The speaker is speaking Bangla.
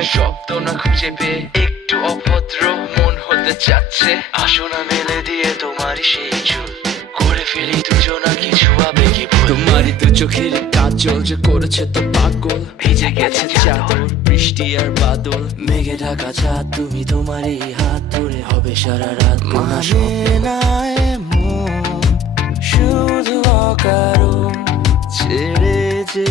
প্রেমের শব্দ না খুঁজে পেয়ে একটু অভদ্র মন হতে চাচ্ছে। আসো না মেলে দিয়ে তোমারই সেই চুল, করে ফেলি দুজনা কিছু আবেগী ভুল। তোমারই দু চোখের কাজল যে করেছে তো পাগল, ভিজে গেছে চাদর বৃষ্টি আর বাদল, মেঘে ঢাকা চাঁদ তুমি তোমারই হাত ধরে হবে সারা রাত। মানে না এমন শুধু অকারণ ছেড়ে যে